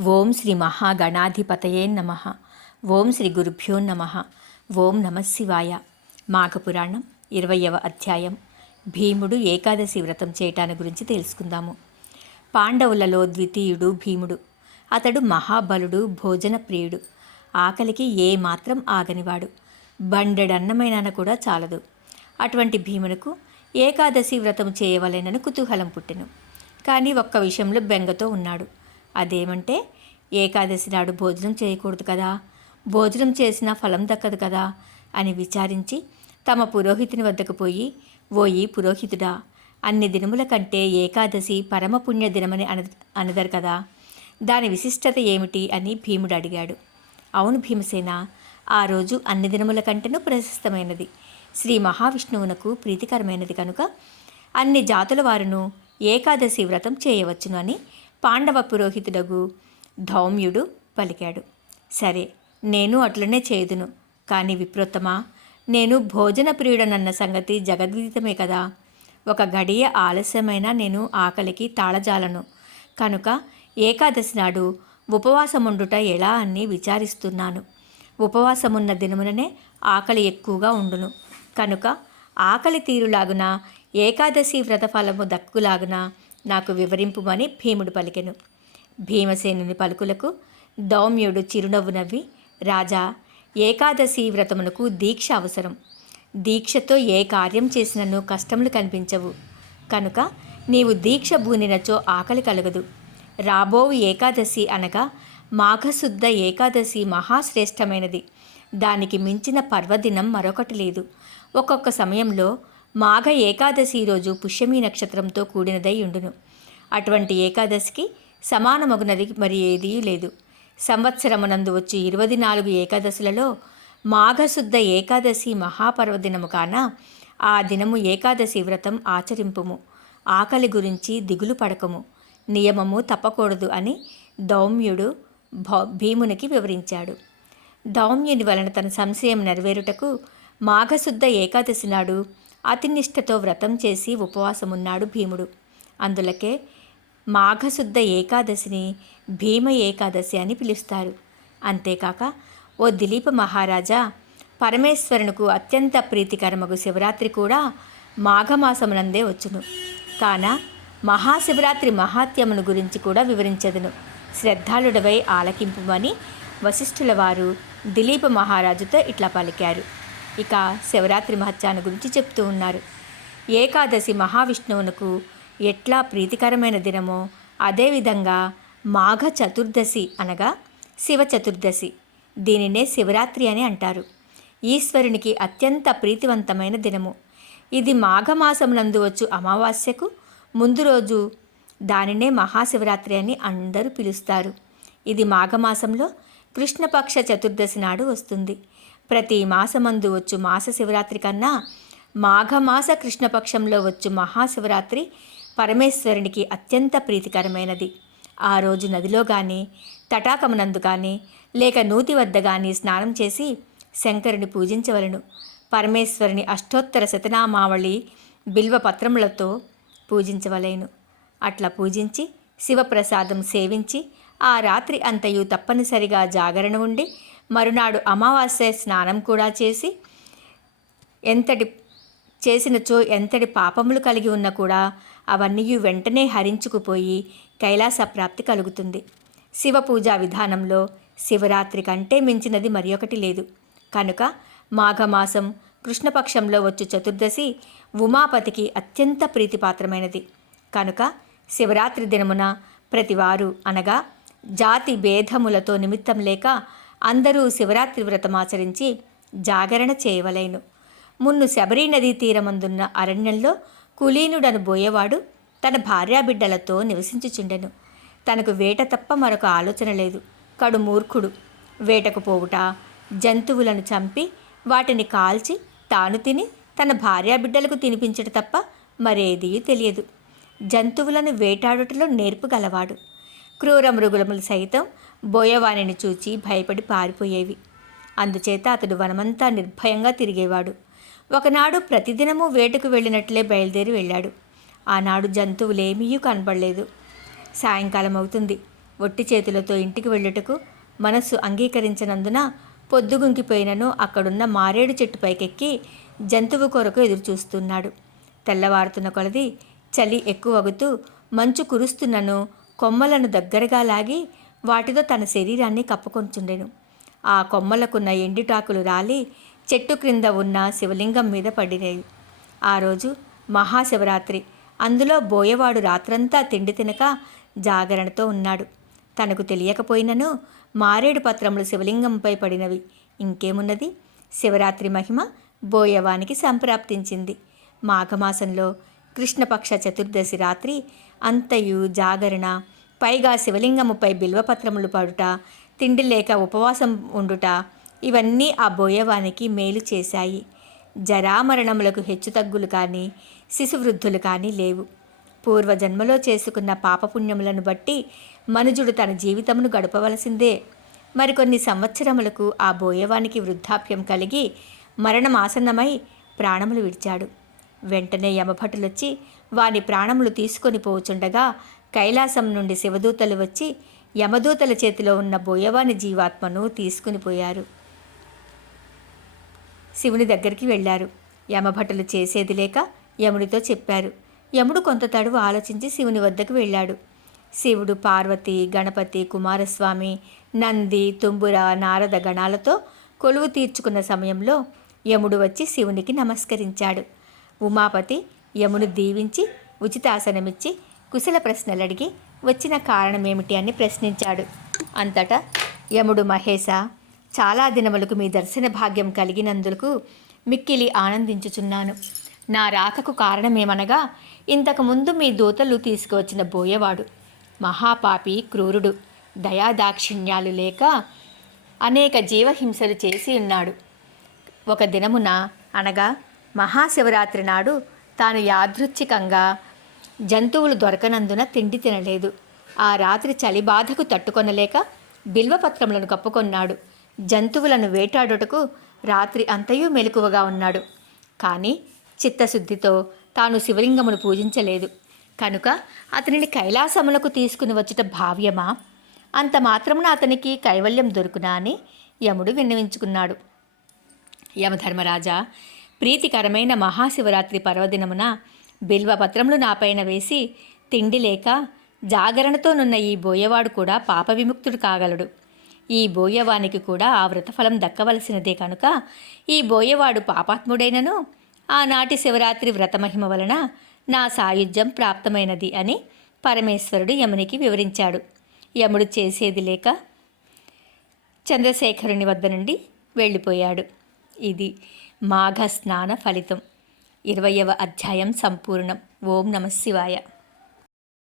ఓం శ్రీ మహాగణాధిపతయే నమ. ఓం శ్రీ గురుభ్యో నమ. ఓం నమశివాయ మాఘపురాణం ఇరవయవ అధ్యాయం. భీముడు ఏకాదశి వ్రతం చేయటాన్ని గురించి తెలుసుకుందాము. పాండవులలో ద్వితీయుడు భీముడు. అతడు మహాబలుడు భోజన ప్రియుడు ఆకలికి ఏమాత్రం ఆగనివాడు. బండెడన్నమైన కూడా చాలదు. అటువంటి భీమునకు ఏకాదశి వ్రతం చేయవలెనని కుతూహలం పుట్టెను. కానీ ఒక్క విషయంలో బెంగతో ఉన్నాడు. అదేమంటే ఏకాదశి నాడు భోజనం చేయకూడదు కదా. భోజనం చేసిన ఫలం దక్కదు కదా అని విచారించి తమ పురోహితుని వద్దకు పోయి ఓయి పురోహితుడా అన్ని దినముల కంటే ఏకాదశి పరమపుణ్య దినమని అన అనదరు కదా. దాని విశిష్టత ఏమిటి? అని భీముడు అడిగాడు. అవును భీమసేన ఆ రోజు అన్ని దినముల కంటేనూ ప్రశస్తమైనది. శ్రీ మహావిష్ణువునకు ప్రీతికరమైనది కనుక అన్ని జాతుల వారును ఏకాదశి వ్రతం చేయవచ్చును అని పాండవ పురోహితుడగు ధౌమ్యుడు పలికాడు. సరే నేను అట్లనే చేయదును. కానీ విప్రోత్తమా నేను భోజన ప్రియుడనన్న సంగతి జగద్విదితమే కదా. ఒక గడియ ఆలస్యమైన నేను ఆకలికి తాళజాలను. కనుక ఏకాదశి నాడు ఉపవాసముండుట ఎలా అని విచారిస్తున్నాను. ఉపవాసమున్న దినముననే ఆకలి ఎక్కువగా ఉండును. కనుక ఆకలి తీరులాగున ఏకాదశి వ్రతఫలము దక్కులాగున నాకు వివరింపుమని భీముడు పలికెను. భీమసేనుని పలుకులకు దౌమ్యుడు చిరునవ్వు నవ్వి రాజా ఏకాదశి వ్రతమునకు దీక్ష అవసరం. దీక్షతో ఏ కార్యం చేసినను కష్టములు కనిపించవు. కనుక నీవు దీక్ష బూనినచో ఆకలి కలగదు. రాబోవు ఏకాదశి అనగా మాఘశుద్ధ ఏకాదశి మహాశ్రేష్టమైనది. దానికి మించిన పర్వదినం మరొకటి లేదు. ఒక్కొక్క సమయంలో మాఘ ఏకాదశి రోజు పుష్యమి నక్షత్రంతో కూడినదై ఉండును. అటువంటి ఏకాదశికి సమానమగునది మరి ఏదీ లేదు. సంవత్సరమునందు వచ్చి ఇరవై నాలుగు ఏకాదశులలో మాఘశుద్ధ ఏకాదశి మహాపర్వదినము కాన ఆ దినము ఏకాదశి వ్రతం ఆచరింపుము. ఆకలి గురించి దిగులు పడకము. నియమము తప్పకూడదు అని దౌమ్యుడు భీమునికి వివరించాడు. దౌమ్యుని వలన తన సంశయం నెరవేరుటకు మాఘశుద్ధ ఏకాదశి నాడు అతినిష్టతో వ్రతం చేసి ఉపవాసమున్నాడు భీముడు. అందులకే మాఘశుద్ధ ఏకాదశిని భీమ ఏకాదశి అని పిలుస్తారు. అంతేకాక ఓ దిలీప మహారాజా పరమేశ్వరునకు అత్యంత ప్రీతికరమగు శివరాత్రి కూడా మాఘమాసమునందే వచ్చును. కాన మహాశివరాత్రి మహాత్యమును గురించి కూడా వివరించదును. శ్రద్ధాళుడవై ఆలకింపుమని వశిష్ఠుల వారు దిలీప మహారాజుతో ఇట్లా పలికారు. ఇక శివరాత్రి మహత్యాన్ని గురించి చెప్తూ ఉన్నారు. ఏకాదశి మహావిష్ణువునకు ఎట్లా ప్రీతికరమైన దినమో అదేవిధంగా మాఘ చతుర్దశి అనగా శివ చతుర్దశి. దీనినే శివరాత్రి అని అంటారు. ఈశ్వరునికి అత్యంత ప్రీతివంతమైన దినము. ఇది మాఘమాసమునందు వచ్చు అమావాస్యకు ముందు రోజు దానినే మహాశివరాత్రి అని అందరూ పిలుస్తారు. ఇది మాఘమాసంలో కృష్ణపక్ష చతుర్దశి నాడు వస్తుంది. ప్రతి మాసమందు వచ్చు మాస శివరాత్రి కన్నా మాఘమాస కృష్ణపక్షంలో వచ్చు మహాశివరాత్రి పరమేశ్వరునికి అత్యంత ప్రీతికరమైనది. ఆ రోజు నదిలో కానీ తటాకమునందు కానీ లేక నూతి వద్ద కానీ స్నానం చేసి శంకరుని పూజించవలను. పరమేశ్వరుని అష్టోత్తర శతనామావళి బిల్వ పత్రములతో పూజించవలేను. అట్లా పూజించి శివప్రసాదం సేవించి ఆ రాత్రి అంతయు తప్పనిసరిగా జాగరణ ఉండి మరునాడు అమావాస్య స్నానం కూడా చేసి ఎంతటి చేసినచో ఎంతటి పాపములు కలిగి ఉన్నా కూడా అవన్నీ వెంటనే హరించుకుపోయి కైలాస ప్రాప్తి కలుగుతుంది. శివ పూజా విధానంలో శివరాత్రి కంటే మించినది మరి ఒకటి లేదు. కనుక మాఘమాసం కృష్ణపక్షంలో వచ్చు చతుర్దశి ఉమాపతికి అత్యంత ప్రీతిపాత్రమైనది. కనుక శివరాత్రి దినమున ప్రతివారు అనగా జాతి భేదములతో నిమిత్తం లేక అందరూ శివరాత్రి వ్రతమాచరించి జాగరణ చేయవలేను. మున్ను శబరి నదీ తీరమందున్న అరణ్యంలో కులీనుడను బోయేవాడు తన భార్యాబిడ్డలతో నివసించుచుండెను. తనకు వేట తప్ప మరొక ఆలోచన లేదు. కడు మూర్ఖుడు. వేటకు పోవుట జంతువులను చంపి వాటిని కాల్చి తాను తిని తన భార్యాబిడ్డలకు తినిపించట తప్ప మరేదీ తెలియదు. జంతువులను వేటాడుటలో నేర్పు గలవాడు. క్రూర మృగులములు సైతం బోయవాణిని చూచి భయపడి పారిపోయేవి. అందుచేత అతడు వనమంతా నిర్భయంగా తిరిగేవాడు. ఒకనాడు ప్రతిదినము వేటకు వెళ్ళినట్లే బయలుదేరి వెళ్ళాడు. ఆనాడు జంతువులేమీ కనపడలేదు సాయంకాలం అవుతుంది ఒట్టి చేతులతో ఇంటికి వెళ్ళుటకు మనస్సు అంగీకరించినందున పొద్దుగుంకిపోయినను అక్కడున్న మారేడు చెట్టు పైకెక్కి జంతువు కొరకు ఎదురుచూస్తున్నాడు. తెల్లవారుతున్న కొలది చలి ఎక్కువగుతూ మంచు కురుస్తున్నను కొమ్మలను దగ్గరగా లాగి వాటితో తన శరీరాన్ని కప్పుకొంచుండెను. ఆ కొమ్మలకున్న ఎండిటాకులు రాలి చెట్టు క్రింద ఉన్న శివలింగం మీద పడినాయి. ఆ రోజు మహాశివరాత్రి. అందులో బోయవాడు రాత్రంతా తిండి తినక జాగరణతో ఉన్నాడు. తనకు తెలియకపోయినను మారేడు పత్రములు శివలింగంపై పడినవి. ఇంకేమున్నది? శివరాత్రి మహిమ బోయవానికి సంప్రాప్తించింది. మాఘమాసంలో కృష్ణపక్ష చతుర్దశి రాత్రి అంతయు జాగరణ. పైగా శివలింగముపై బిల్వపత్రములు పడుట తిండి లేక ఉపవాసం ఉండుట ఇవన్నీ ఆ బోయవానికి మేలు చేశాయి. జరామరణములకు హెచ్చుతగ్గులు కానీ శిశువృద్ధులు కానీ లేవు. పూర్వజన్మలో చేసుకున్న పాపపుణ్యములను బట్టి మనుజుడు తన జీవితమును గడపవలసిందే. మరికొన్ని సంవత్సరములకు ఆ బోయవానికి వృద్ధాప్యం కలిగి మరణమాసన్నమై ప్రాణములు విడిచాడు. వెంటనే యమభటులొచ్చి వాని ప్రాణములు తీసుకొని పోచుండగా కైలాసం నుండి శివదూతలు వచ్చి యమదూతల చేతిలో ఉన్న బోయవాని జీవాత్మను తీసుకుని పోయారు. శివుని దగ్గరికి వెళ్ళారు. యమభటులు చేసేది లేక యముడితో చెప్పారు. యముడు కొంత తడువు ఆలోచించి శివుని వద్దకు వెళ్ళాడు. శివుడు పార్వతి గణపతి కుమారస్వామి నంది తుంబుర నారద గణాలతో కొలువు తీర్చుకున్న సమయంలో యముడు వచ్చి శివునికి నమస్కరించాడు. ఉమాపతి యమును దీవించి ఉచితాసనమిచ్చి కుశల ప్రశ్నలు అడిగి వచ్చిన కారణమేమిటి అని ప్రశ్నించాడు. అంతటా యముడు మహేశ చాలా దినములకు మీ దర్శన భాగ్యం కలిగినందుకు మిక్కిలి ఆనందించుచున్నాను. నా రాకకు కారణమేమనగా ఇంతకుముందు మీ దూతలు తీసుకువచ్చిన బోయవాడు మహాపాపి క్రూరుడు దయాదాక్షిణ్యాలు లేక అనేక జీవహింసలు చేసి ఉన్నాడు. ఒక దినమున అనగా మహాశివరాత్రి నాడు తాను యాదృచ్ఛికంగా జంతువులు దొరకనందున తిండి తినలేదు. ఆ రాత్రి చలి బాధకు తట్టుకొనలేక బిల్వపత్రములను కప్పుకొన్నాడు. జంతువులను వేటాడుటకు రాత్రి అంతయూ మెలకువగా ఉన్నాడు. కానీ చిత్తశుద్ధితో తాను శివలింగమును పూజించలేదు. కనుక అతనిని కైలాసములకు తీసుకుని వచ్చుట భావ్యమా? అంత మాత్రమున అతనికి కైవల్యం దొరుకునా అని యముడు విన్నవించుకున్నాడు. యమధర్మరాజా ప్రీతికరమైన మహాశివరాత్రి పర్వదినమున బిల్వపత్రములు నాపైన వేసి తిండి లేక జాగరణతోనున్న ఈ బోయవాడు కూడా పాప విముక్తుడు కాగలడు. ఈ బోయవానికి కూడా ఆ వ్రతఫలం దక్కవలసినదే కనుక ఈ బోయవాడు పాపాత్ముడైనను ఆనాటి శివరాత్రి వ్రతమహిమ వలన నా సాయుధ్యం ప్రాప్తమైనది అని పరమేశ్వరుడు యమునికి వివరించాడు. యముడు చేసేది లేక చంద్రశేఖరుని వద్ద నుండి వెళ్ళిపోయాడు. ఇది మాఘ స్నాన ఫలితం. ఇరవయవ అధ్యాయం సంపూర్ణం. ఓం నమ శివాయ.